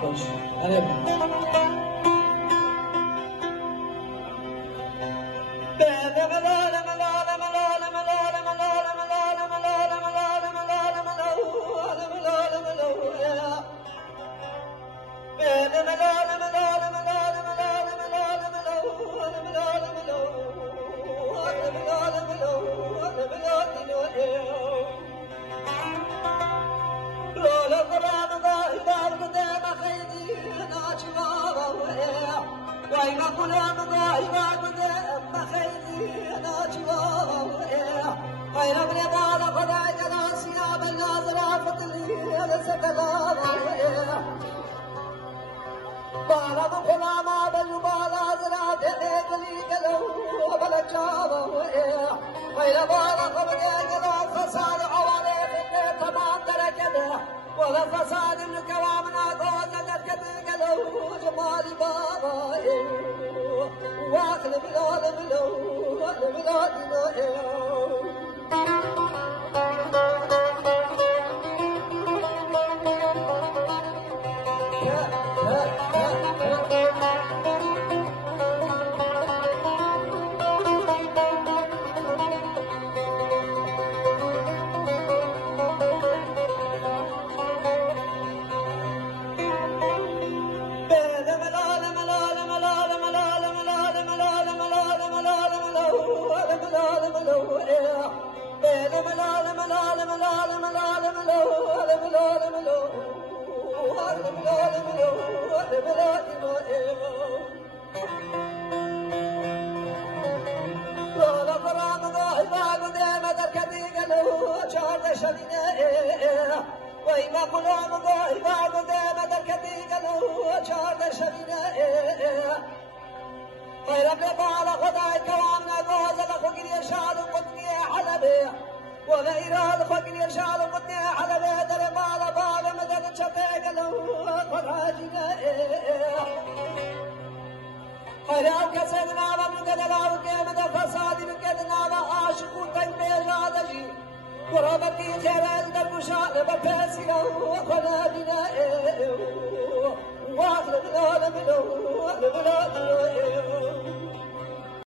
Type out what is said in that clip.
كنش أنا ولا فساد من كرامنا قوزة كبير له جمال بابا واكل بلاد وإما قلوب ضعيفة قدامة الكثير له شهر شبينة خير بقال خداي كوامنا قوز لخوك يشعل قدني حلبي ولئراد خوك يشعل قدني حلبي دربال باب مدد شفيق له خداجنا خير كسدنا ومدد له كيمد فساد مكدنا وعاشقون تيم بيجادجي قرابتي خيرات درمشان بفاسنا وخداجنا واخلق العالم له